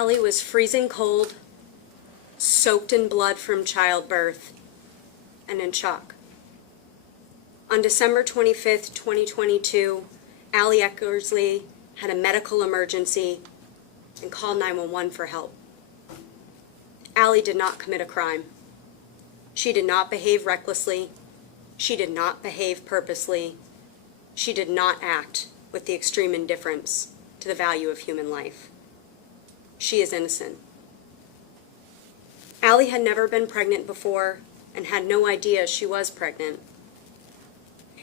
Allie was freezing cold, soaked in blood from childbirth, and in shock. On December 25th, 2022, Allie Eckersley had a medical emergency and called 911 for help. Allie did not commit a crime. She did not behave recklessly. She did not behave purposely. She did not act with the extreme indifference to the value of human life. She is innocent. Allie had never been pregnant before and had no idea she was pregnant.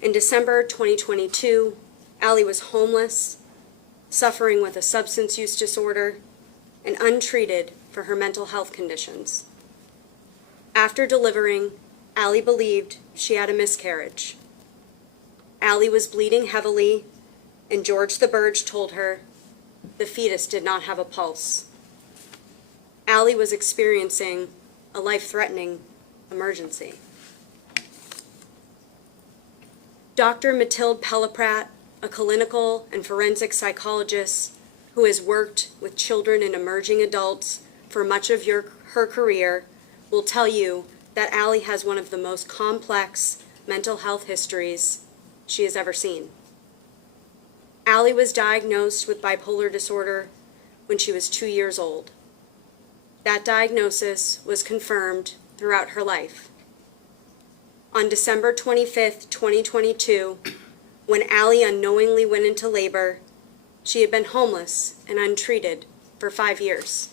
In December 2022, Allie was homeless, suffering with a substance use disorder, and untreated for her mental health conditions. After delivering, Allie believed she had a miscarriage. Allie was bleeding heavily, and George the Burge told her the fetus did not have a pulse. Allie was experiencing a life-threatening emergency. Dr. Mathilde Pelleprat, a clinical and forensic psychologist who has worked with children and emerging adults for much of her career, will tell you that Allie has one of the most complex mental health histories she has ever seen. Allie was diagnosed with bipolar disorder when she was 2 years old. That diagnosis was confirmed throughout her life. On December 25th, 2022, when Allie unknowingly went into labor, she had been homeless and untreated for 5 years.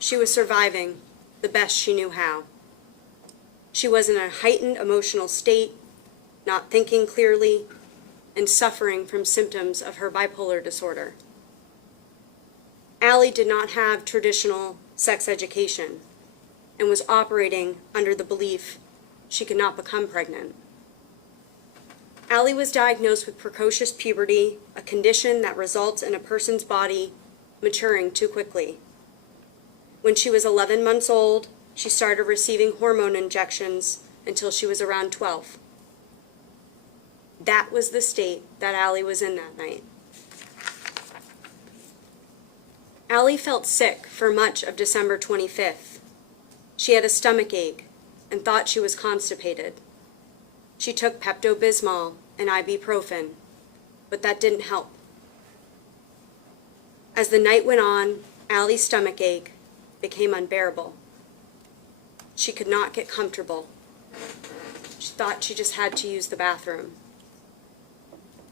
She was surviving the best she knew how. She was in a heightened emotional state, not thinking clearly, and suffering from symptoms of her bipolar disorder. Allie did not have traditional sex education and was operating under the belief she could not become pregnant. Allie was diagnosed with precocious puberty, a condition that results in a person's body maturing too quickly. When she was 11 months old, she started receiving hormone injections until she was around 12. That was the state that Allie was in that night. Allie felt sick for much of December 25th. She had a stomach ache and thought she was constipated. She took Pepto-Bismol and ibuprofen, but that didn't help. As the night went on, Allie's stomach ache became unbearable. She could not get comfortable. She thought she just had to use the bathroom.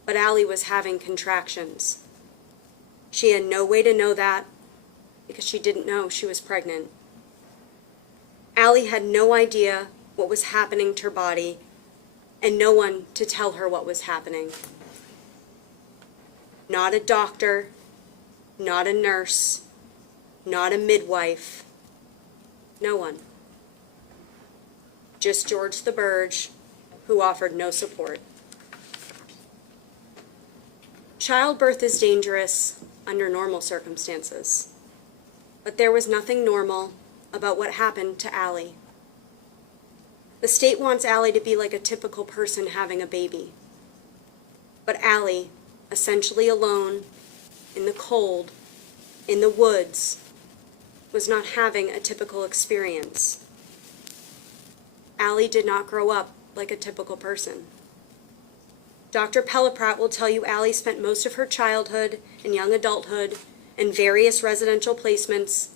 But Allie was having contractions. She had no way to know that because she didn't know she was pregnant. Allie had no idea what was happening to her body and no one to tell her what was happening. Not a doctor, not a nurse, not a midwife, no one. Just George the Burge, who offered no support. Childbirth is dangerous under normal circumstances, but there was nothing normal about what happened to Allie. The state wants Allie to be like a typical person having a baby, but Allie, essentially alone, in the cold, in the woods, was not having a typical experience. Allie did not grow up like a typical person. Dr. Pelleprat will tell you Allie spent most of her childhood and young adulthood in various residential placements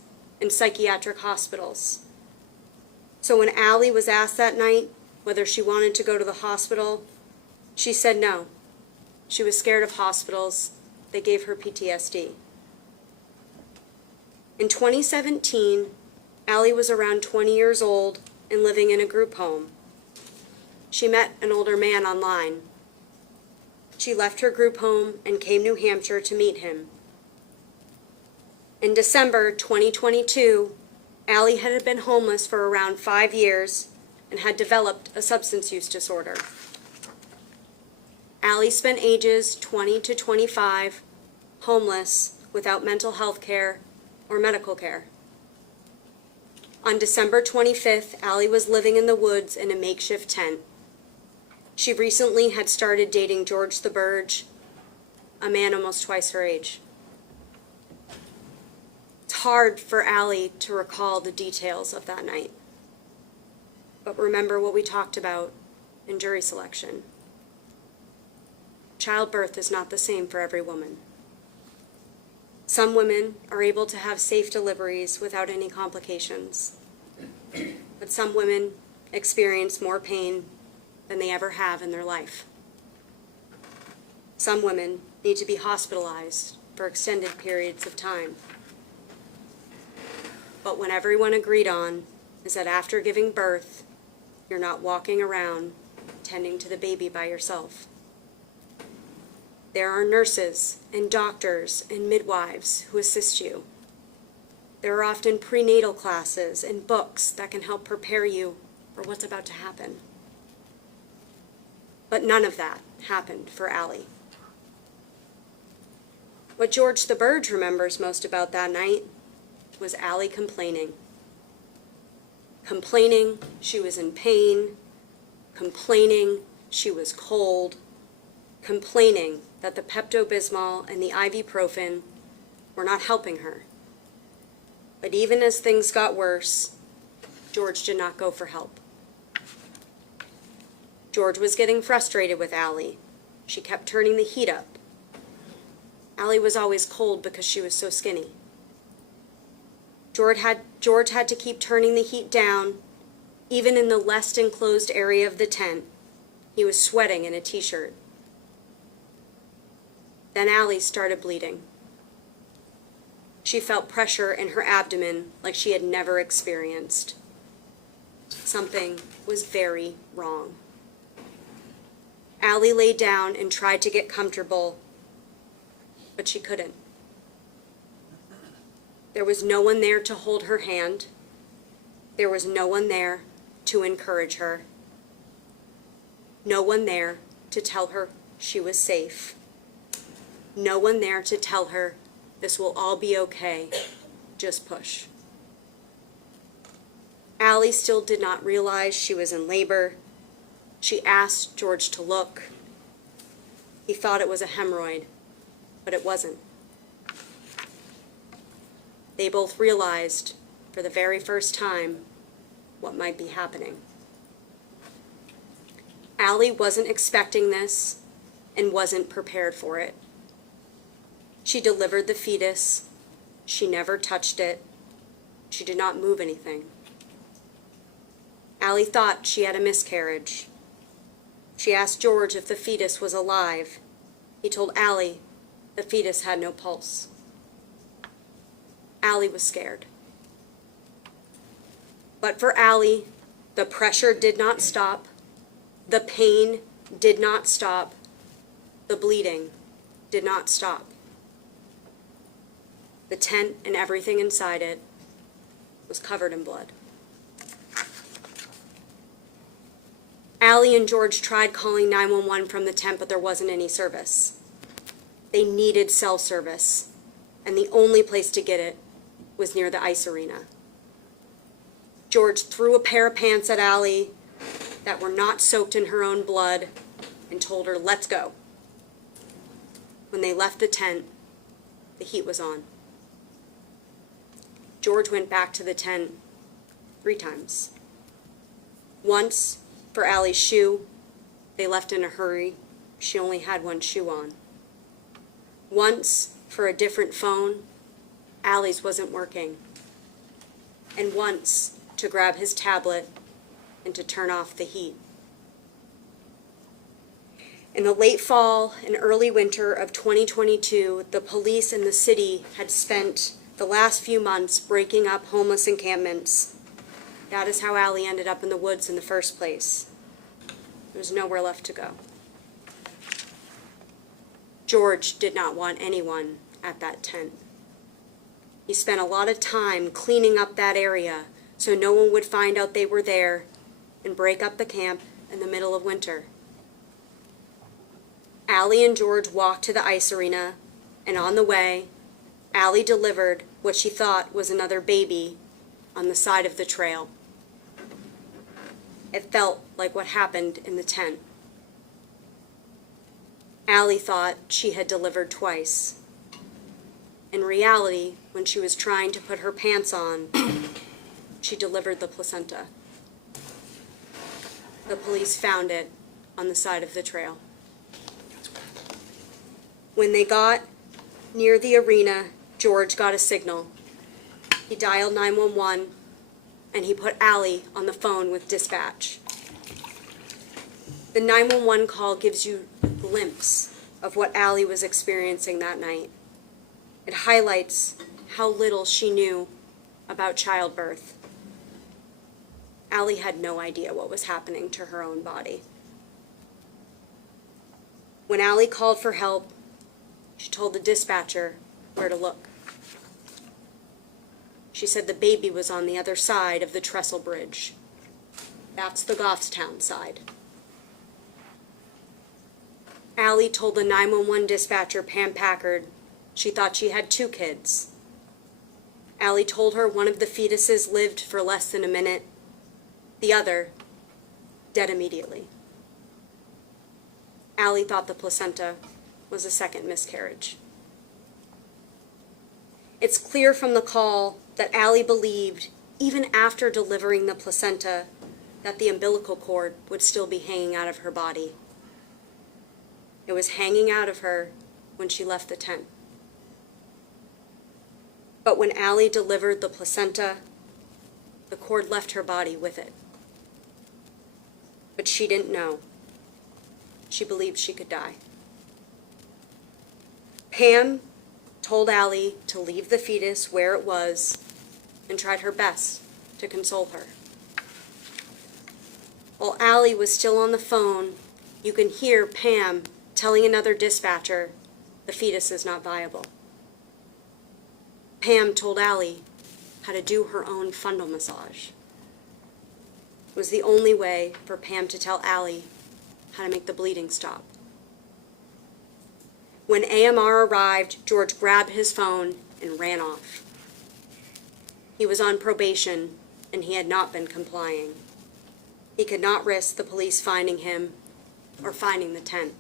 in psychiatric hospitals. So when Allie was asked that night whether she wanted to go to the hospital, she said no. She was scared of hospitals. They gave her PTSD. In 2017, Allie was around 20 years old and living in a group home. She met an older man online. She left her group home and came to New Hampshire to meet him. In December 2022, Allie had been homeless for around 5 years and had developed a substance use disorder. Allie spent ages 20 to 25 homeless without mental health care or medical care. On December 25th, Allie was living in the woods in a makeshift tent. She recently had started dating George the Burge, a man almost twice her age. hard for Allie to recall the details of that night. But remember what we talked about in jury selection. Childbirth is not the same for every woman. Some women are able to have safe deliveries without any complications, but some women experience more pain than they ever have in their life. Some women need to be hospitalized for extended periods of time. But what everyone agreed on is that after giving birth, you're not walking around tending to the baby by yourself. There are nurses and doctors and midwives who assist you. There are often prenatal classes and books that can help prepare you for what's about to happen. But none of that happened for Allie. What George the Burge remembers most about that night was Allie complaining. Complaining she was in pain, complaining she was cold, complaining that the Pepto-Bismol and the ibuprofen were not helping her. But even as things got worse, George did not go for help. George was getting frustrated with Allie. She kept turning the heat up. Allie was always cold because she was so skinny. George had to keep turning the heat down, even in the less enclosed area of the tent. He was sweating in a t-shirt. Then Allie started bleeding. She felt pressure in her abdomen like she had never experienced. Something was very wrong. Allie lay down and tried to get comfortable, but she couldn't. There was no one there to hold her hand. There was no one there to encourage her. No one there to tell her she was safe. No one there to tell her this will all be okay. Just push. Allie still did not realize she was in labor. She asked George to look. He thought it was a hemorrhoid, but it wasn't. They both realized, for the very first time, what might be happening. Allie wasn't expecting this and wasn't prepared for it. She delivered the fetus. She never touched it. She did not move anything. Allie thought she had a miscarriage. She asked George if the fetus was alive. He told Allie the fetus had no pulse. Allie was scared. But for Allie, the pressure did not stop. The pain did not stop. The bleeding did not stop. The tent and everything inside it was covered in blood. Allie and George tried calling 911 from the tent, but there wasn't any service. They needed cell service, and the only place to get it was near the ice arena. George threw a pair of pants at Allie that were not soaked in her own blood and told her, "Let's go." When they left the tent, the heat was on. George went back to the tent 3 times. Once for Allie's shoe. They left in a hurry. She only had 1 shoe on. Once for a different phone. Allie's wasn't working. And once to grab his tablet and to turn off the heat. In the late fall and early winter of 2022, the police in the city had spent the last few months breaking up homeless encampments. That is how Allie ended up in the woods in the first place. There was nowhere left to go. George did not want anyone at that tent. He spent a lot of time cleaning up that area so no one would find out they were there and break up the camp in the middle of winter. Allie and George walked to the ice arena, and on the way, Allie delivered what she thought was another baby on the side of the trail. It felt like what happened in the tent. Allie thought she had delivered twice. In reality, when she was trying to put her pants on, she delivered the placenta. The police found it on the side of the trail. When they got near the arena, George got a signal. He dialed 911, and he put Allie on the phone with dispatch. The 911 call gives you a glimpse of what Allie was experiencing that night. It highlights how little she knew about childbirth. Allie had no idea what was happening to her own body. When Allie called for help, she told the dispatcher where to look. She said the baby was on the other side of the trestle bridge. That's the Goffstown side. Allie told the 911 dispatcher, Pam Packard, she thought she had 2 kids. Allie told her one of the fetuses lived for less than a minute, the other dead immediately. Allie thought the placenta was a second miscarriage. It's clear from the call that Allie believed, even after delivering the placenta, that the umbilical cord would still be hanging out of her body. It was hanging out of her when she left the tent. But when Allie delivered the placenta, the cord left her body with it. But she didn't know. She believed she could die. Pam told Allie to leave the fetus where it was and tried her best to console her. While Allie was still on the phone, you can hear Pam telling another dispatcher the fetus is not viable. Pam told Allie how to do her own fundal massage. It was the only way for Pam to tell Allie how to make the bleeding stop. When AMR arrived, George grabbed his phone and ran off. He was on probation, and he had not been complying. He could not risk the police finding him or finding the tent.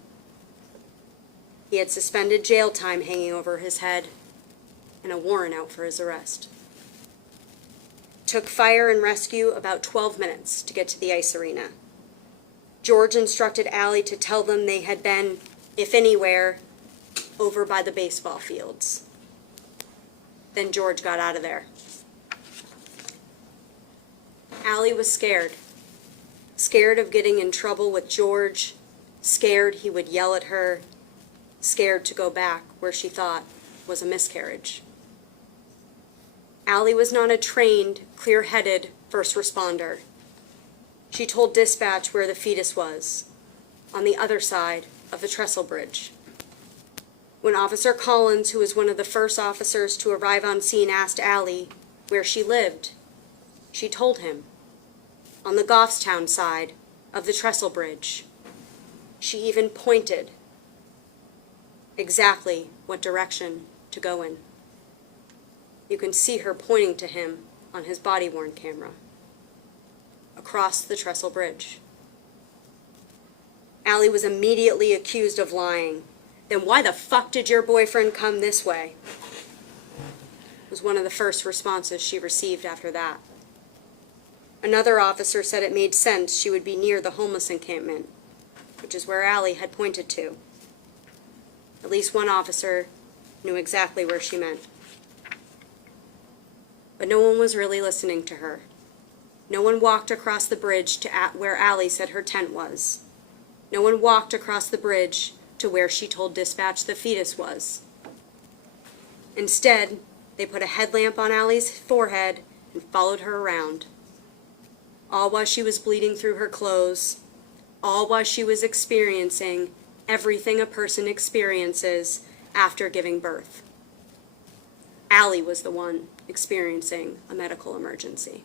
He had suspended jail time hanging over his head and a warrant out for his arrest. It took fire and rescue about 12 minutes to get to the ice arena. George instructed Allie to tell them they had been, if anywhere, over by the baseball fields. Then George got out of there. Allie was scared. Scared of getting in trouble with George, scared he would yell at her, scared to go back where she thought was a miscarriage. Allie was not a trained, clear-headed first responder. She told dispatch where the fetus was, on the other side of the trestle bridge. When Officer Collins, who was one of the first officers to arrive on scene, asked Allie where she lived, she told him, on the Goffstown side of the trestle bridge. She even pointed exactly what direction to go in. You can see her pointing to him on his body-worn camera, across the trestle bridge. Allie was immediately accused of lying. Then why the fuck did your boyfriend come this way? Was one of the first responses she received after that. Another officer said it made sense she would be near the homeless encampment, which is where Allie had pointed to. At least one officer knew exactly where she meant. But no one was really listening to her. No one walked across the bridge to where Allie said her tent was. No one walked across the bridge to where she told dispatch the fetus was. Instead, they put a headlamp on Allie's forehead and followed her around. All while she was bleeding through her clothes, all while she was experiencing everything a person experiences after giving birth. Allie was the one experiencing a medical emergency.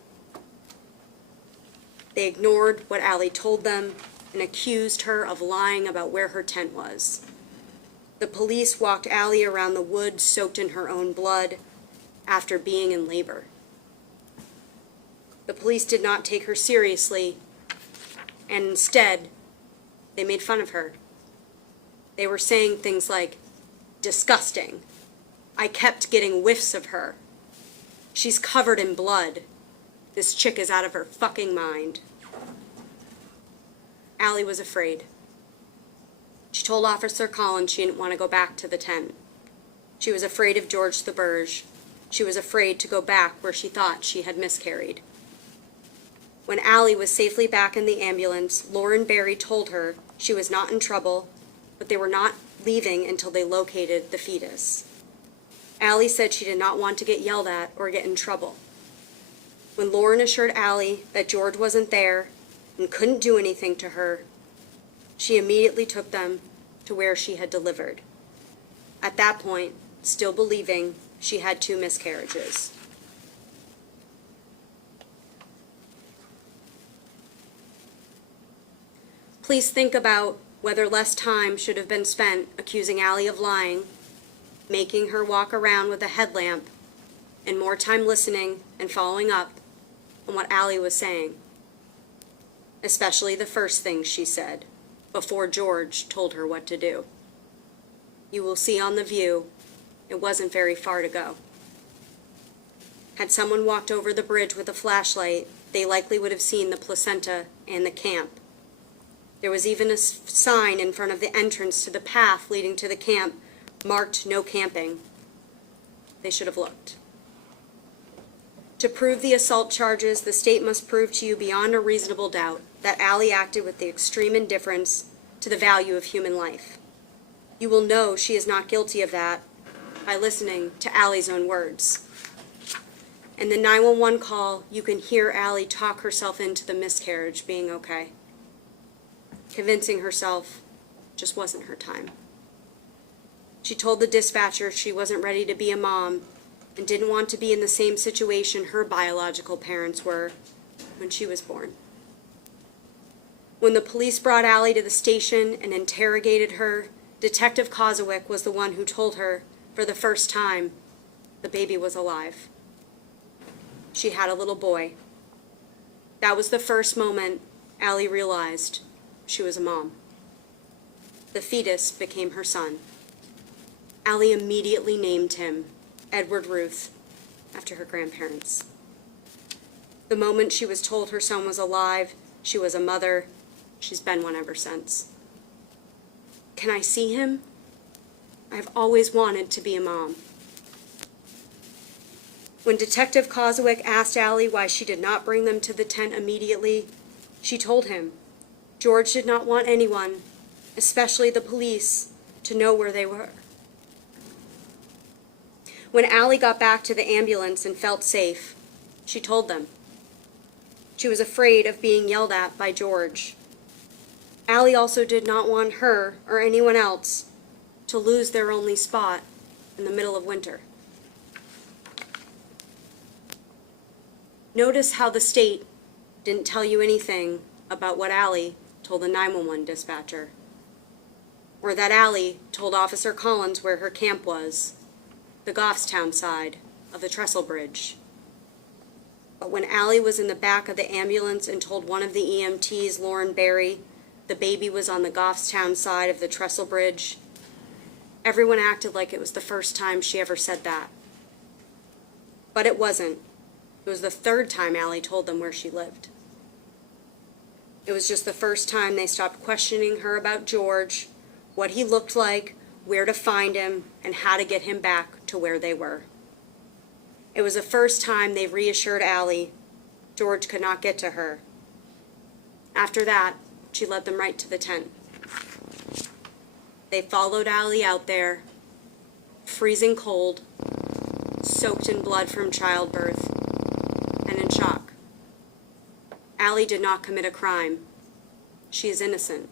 They ignored what Allie told them and accused her of lying about where her tent was. The police walked Allie around the woods soaked in her own blood after being in labor. The police did not take her seriously, and instead, they made fun of her. They were saying things like, disgusting, I kept getting whiffs of her. She's covered in blood. This chick is out of her fucking mind. Allie was afraid. She told Officer Collins she didn't want to go back to the tent. She was afraid of George Theberge. She was afraid to go back where she thought she had miscarried. When Allie was safely back in the ambulance, Lauren Barry told her she was not in trouble, but they were not leaving until they located the fetus. Allie said she did not want to get yelled at or get in trouble. When Lauren assured Allie that George wasn't there and couldn't do anything to her, she immediately took them to where she had delivered. At that point, still believing she had 2 miscarriages. Please think about whether less time should have been spent accusing Allie of lying, making her walk around with a headlamp, and more time listening and following up on what Allie was saying, especially the first things she said before George told her what to do. You will see on The View, it wasn't very far to go. Had someone walked over the bridge with a flashlight, they likely would have seen the placenta and the camp. There was even a sign in front of the entrance to the path leading to the camp marked "No camping." They should have looked. To prove the assault charges, the state must prove to you beyond a reasonable doubt that Allie acted with the extreme indifference to the value of human life. You will know she is not guilty of that by listening to Allie's own words. In the 911 call, you can hear Allie talk herself into the miscarriage being okay, convincing herself it just wasn't her time. She told the dispatcher she wasn't ready to be a mom and didn't want to be in the same situation her biological parents were when she was born. When the police brought Allie to the station and interrogated her, Detective Kozowick was the one who told her, for the first time, the baby was alive. She had a little boy. That was the first moment Allie realized she was a mom. The fetus became her son. Allie immediately named him Edward Ruth, after her grandparents. The moment she was told her son was alive, she was a mother. She's been one ever since. Can I see him? I've always wanted to be a mom. When Detective Kozowick asked Allie why she did not bring them to the tent immediately, she told him George did not want anyone, especially the police, to know where they were. When Allie got back to the ambulance and felt safe, she told them. She was afraid of being yelled at by George. Allie also did not want her or anyone else to lose their only spot in the middle of winter. Notice how the state didn't tell you anything about what Allie told the 911 dispatcher, or that Allie told Officer Collins where her camp was, the Goffstown side of the Trestle Bridge. But when Allie was in the back of the ambulance and told one of the EMTs, Lauren Barry, the baby was on the Goffstown side of the Trestle Bridge, everyone acted like it was the first time she ever said that. But it wasn't. It was the third time Allie told them where she lived. It was just the first time they stopped questioning her about George, what he looked like, where to find him, and how to get him back to where they were. It was the first time they reassured Allie George could not get to her. After that, she led them right to the tent. They followed Allie out there, freezing cold, soaked in blood from childbirth, and in shock. Allie did not commit a crime. She is innocent.